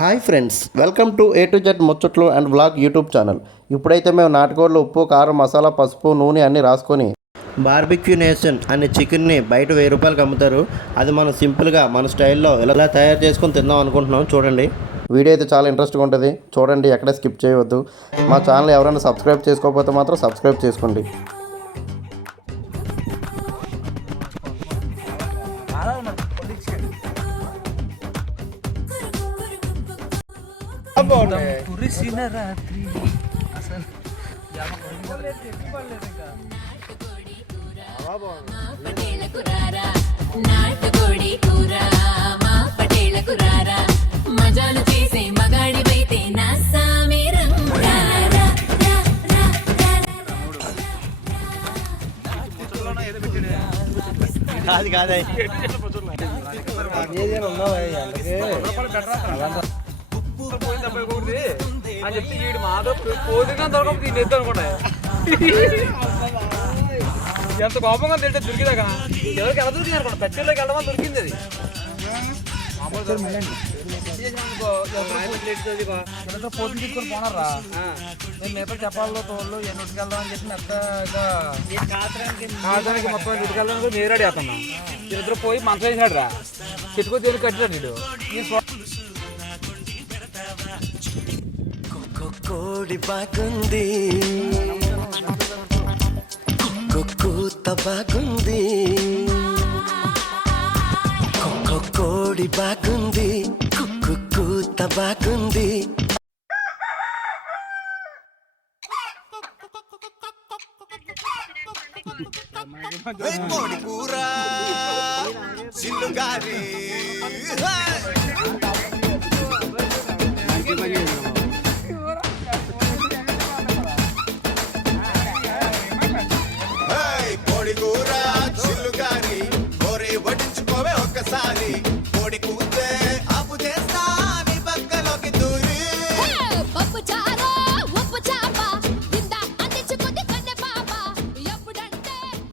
Hi friends welcome to A to Z ముచ్చట్లు and blog YouTube channel. ఇప్పుడైతే మేము నాటుకోళ్ళు ఉప్పు కారం మసాలా పసుపు నూనె అన్నీ రాసుకొని బార్బిక్యూ నేషన్ అనే చికెన్ని బయట వెయ్యి రూపాయలకి అమ్ముతారు. అది మనం సింపుల్గా మన స్టైల్లో ఇలా తయారు చేసుకొని తిందాం అనుకుంటున్నాం చూడండి. వీడియో అయితే చాలా ఇంట్రెస్ట్గా ఉంటుంది. చూడండి ఎక్కడ స్కిప్ చేయవద్దు. మా ఛానల్ ఎవరైనా సబ్స్క్రైబ్ చేసుకోకపోతే మాత్రం సబ్స్క్రైబ్ చేసుకోండి. కురిసిన రాత్రి అసలు నాటుకోడి కూర మా పటేలకు రారా మజాలు చేసే మగాడివైతే నా సామిరం రారా రా, రా, రా. కాదు కాదు అని చెప్తే వీడు మాతో కోదిగా దొరకకపోతే దీన్ని ఎద్దు ఎంత కోపంగా తింటే దొరికిదాకా. ఎవరికి ఎలా దొరికింది అనుకోండి పెద్దలోకి వెళ్ళడం దొరికింది అది. పోటీ తీసుకొని పోనారా? నేను మిగతా చెప్పాలో తోళ్ళు ఎన్ని అని చెప్పి మెత్త కాదానికి మొత్తం ఇటుకెళ్ళడానికి నేరాడు చేస్తున్నా ఇద్దరు పోయి మంచం వేసినాడు రా చెట్టుకో కట్టినాడు వీడు. కోడి బాగుంది. కూత బాగుంది. కోడి బాగుంది. కుక్కు కూత బాగుంది. కోడి కూర? సిల్లుగారి